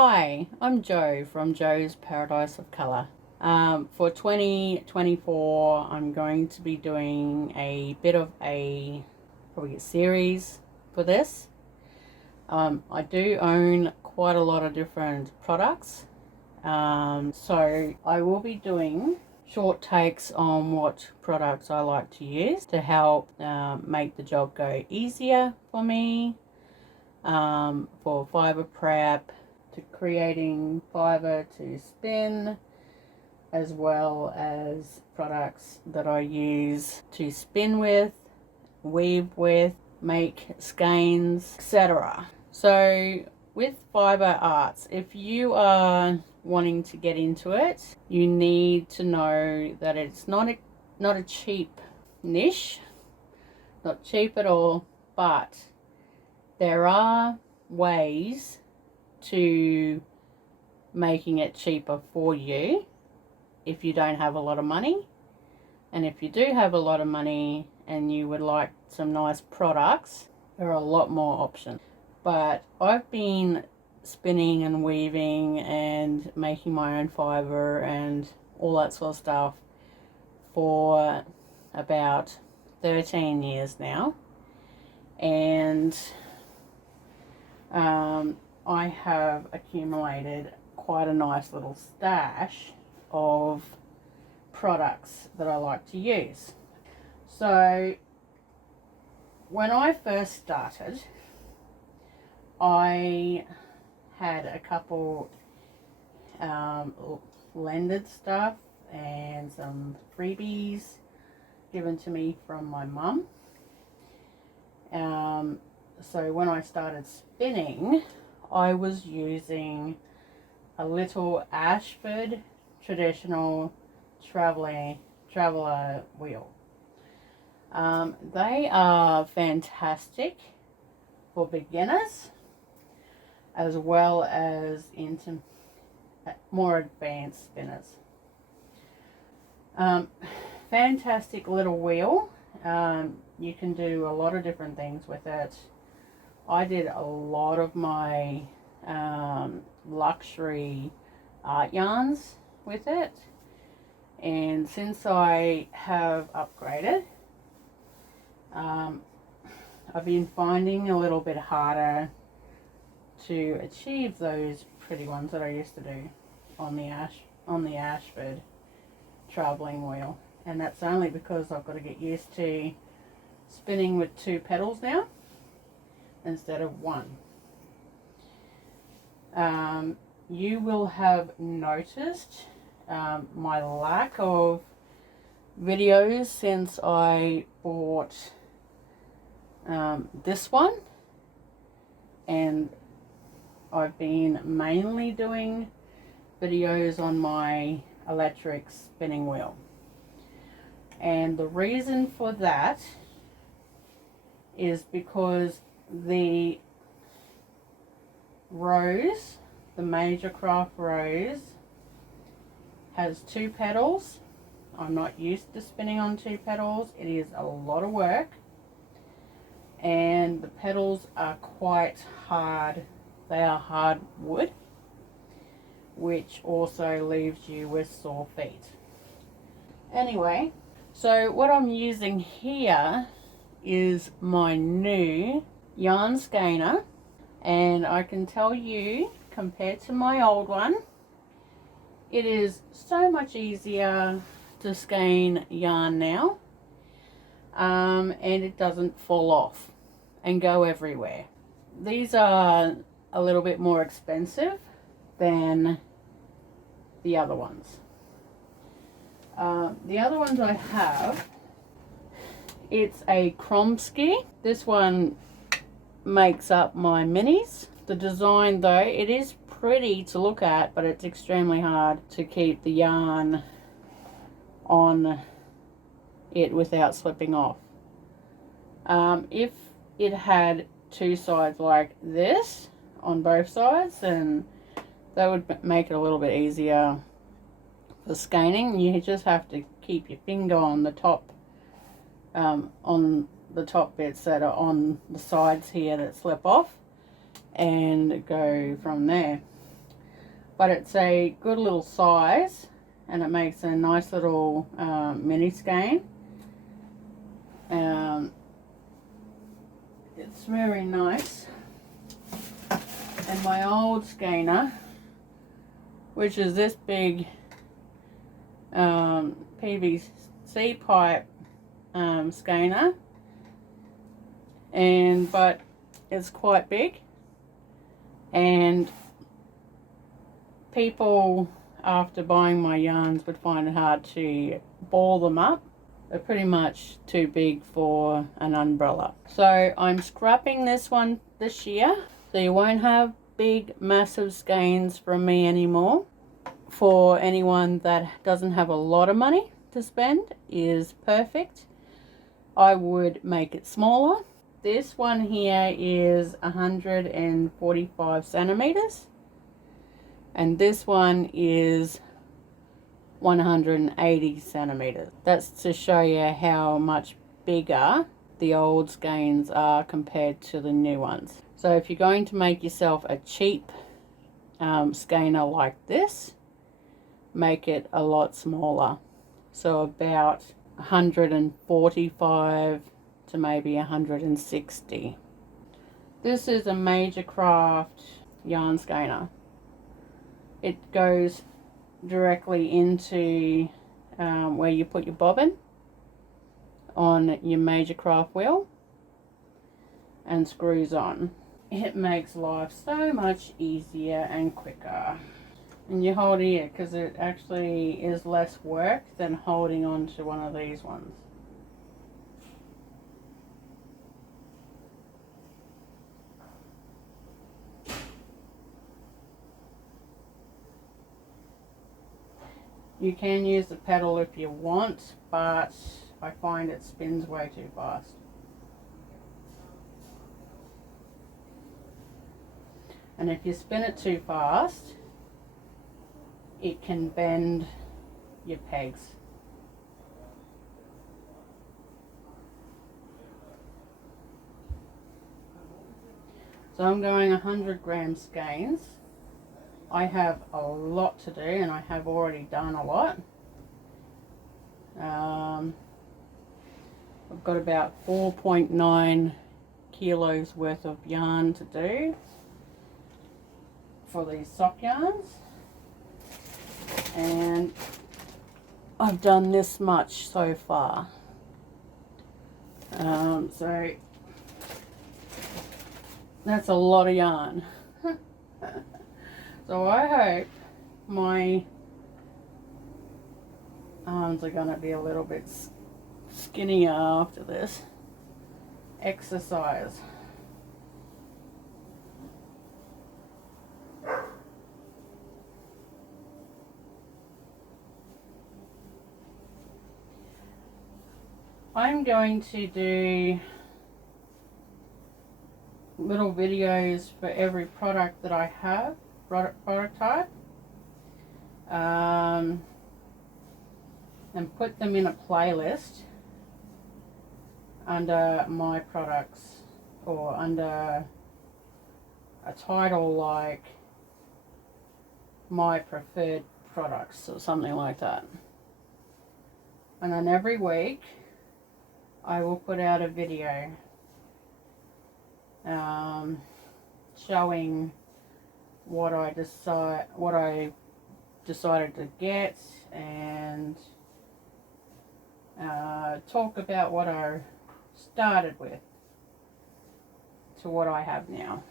Hi, I'm Joe from Joe's Paradise of Colour. For 2024, I'm going to be doing a bit of probably a series for this. I do own quite a lot of different products, so I will be doing short takes on what products I like to use to help make the job go easier for me, for fibre prep, to creating fibre to spin, as well as products that I use to spin with, weave with, make skeins, etc. So with fibre arts, if you are wanting to get into it, you need to know that it's not a cheap niche, not cheap at all, but there are ways to making it cheaper for you if you don't have a lot of money. And if you do have a lot of money and you would like some nice products, there are a lot more options. But I've been spinning and weaving and making my own fibre and all that sort of stuff for about 13 years now. And I have accumulated quite a nice little stash of products that I like to use. So when I first started, I had a couple lended stuff and some freebies given to me from my mum. So when I started spinning, I was using a little Ashford traditional traveller wheel. They are fantastic for beginners as well as into more advanced spinners. Fantastic little wheel. You can do a lot of different things with it. I did a lot of my luxury art yarns with it, and since I have upgraded, I've been finding a little bit harder to achieve those pretty ones that I used to do on the Ashford travelling wheel, and that's only because I've got to get used to spinning with 2 pedals now instead of 1. You will have noticed my lack of videos since I bought this one, and I've been mainly doing videos on my electric spinning wheel. And the reason for that is because the Rose, the Major Craft Rose, has 2 pedals. I'm not used to spinning on 2 pedals. It is a lot of work, and the pedals are quite hard. They are hard wood, which also leaves you with sore feet. Anyway, so what I'm using here is my new yarn skeiner, and I can tell you, compared to my old one, it is so much easier to skein yarn now, and it doesn't fall off and go everywhere. These are a little bit more expensive than the other ones. The other ones I have, it's a Kromsky. This one makes up my minis. The design, though, it is pretty to look at, but it's extremely hard to keep the yarn on it without slipping off. If it had 2 sides like this on both sides, then that would make it a little bit easier for skeining. You just have to keep your finger on the top bits that are on the sides here that slip off, and go from there. but it's a good little size and it makes a nice little mini skein. It's very nice. And my old skeiner, which is this big PVC pipe skeiner, but it's quite big, and people after buying my yarns would find it hard to ball them up. They're pretty much too big for an umbrella. So I'm scrapping this one this year, so you won't have big massive skeins from me anymore. For anyone that doesn't have a lot of money to spend, is perfect. I would make it smaller. This one here is 145 centimeters, and this one is 180 centimeters. That's to show you how much bigger the old skeins are compared to the new ones. So if you're going to make yourself a cheap skeiner like this, make it a lot smaller. So about 145 to maybe 160. This is a Major Craft yarn skeiner. It goes directly into where you put your bobbin on your Major Craft wheel and screws on. It makes life so much easier and quicker. And you hold here because it actually is less work than holding on to one of these ones. You can use the pedal if you want, but I find it spins way too fast. And if you spin it too fast, it can bend your pegs. So I'm going 100 gram skeins. I have a lot to do, and I have already done a lot. I've got about 4.9 kilos worth of yarn to do for these sock yarns, and I've done this much so far. So that's a lot of yarn. So I hope my arms are going to be a little bit skinnier after this exercise. I'm going to do little videos for every product that I have, product type, and put them in a playlist under my products, or under a title like my preferred products or something like that. And then every week I will put out a video showing what I decided to get, and talk about what I started with to what I have now.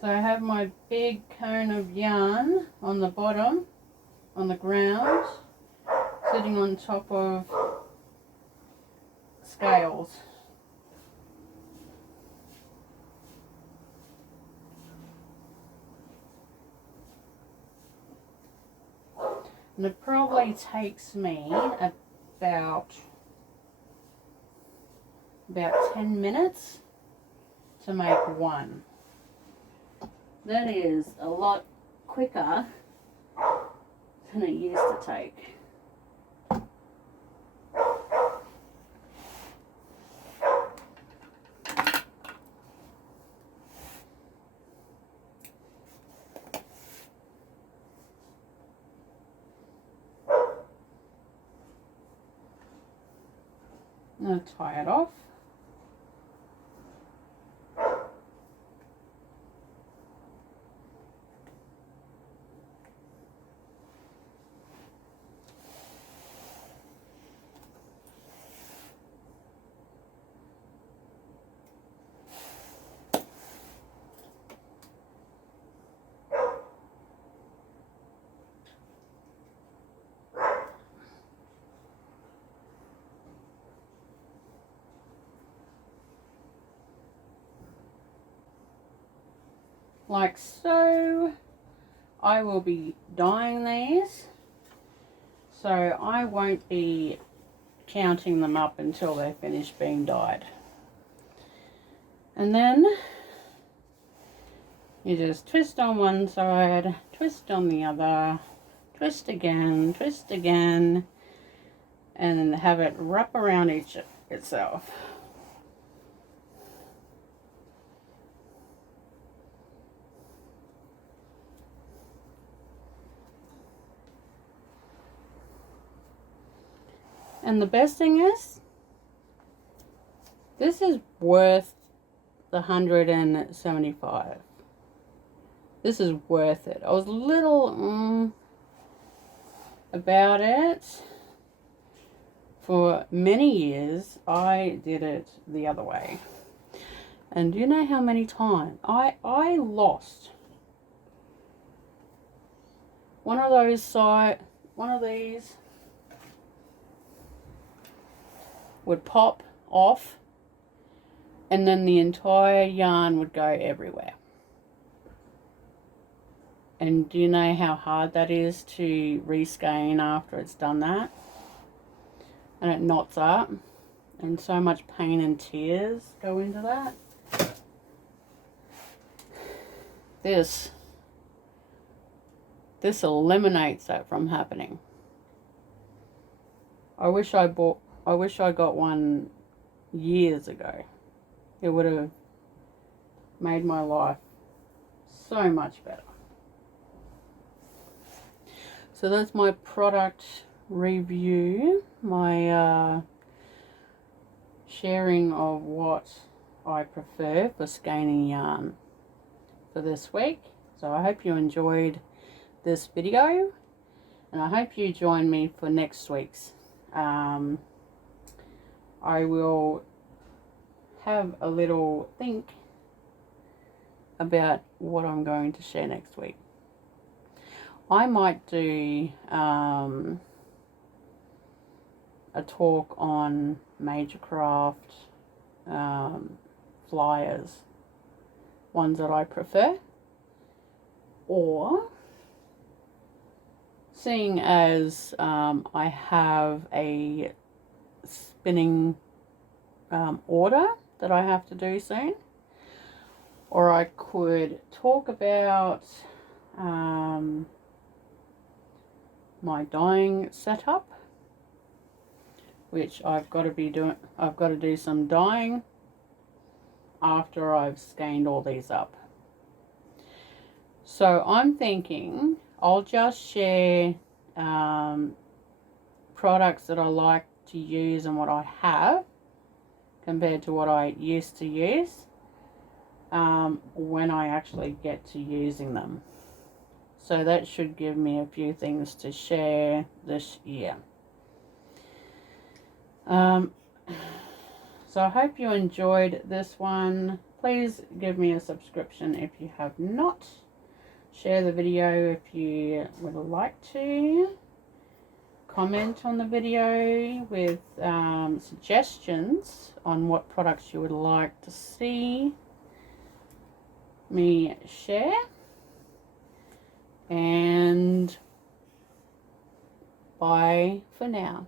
So I have my big cone of yarn on the bottom, on the ground, sitting on top of scales. And it probably takes me about 10 minutes to make one. That is a lot quicker than it used to take. I'm going to tie it off. Like so. I will be dyeing these, so I won't be counting them up until they finish being dyed. And then you just twist on one side, twist on the other, twist again, and have it wrap around itself. And the best thing is, this is worth the 175. This is worth it. I was a little about it. For many years, I did it the other way. And do you know how many times I lost one of these would pop off, and then the entire yarn would go everywhere. And do you know how hard that is to reskein after it's done that? And it knots up, and so much pain and tears go into that. This eliminates that from happening. I wish I got one years ago. It would have made my life so much better. So that's my product review, my sharing of what I prefer for skeining yarn for this week. So I hope you enjoyed this video, and I hope you join me for next week's. I will have a little think about what I'm going to share next week. I might do a talk on Major Craft flyers, ones that I prefer, or seeing as I have a spinning order that I have to do soon, or I could talk about my dyeing setup, which I've got to do some dyeing after I've skeined all these up. So I'm thinking I'll just share products that I like to use and what I have compared to what I used to use when I actually get to using them. So that should give me a few things to share this year. So I hope you enjoyed this one. Please give me a subscription if you have not. Share the video if you would like to. Comment on the video with suggestions on what products you would like to see me share. And bye for now.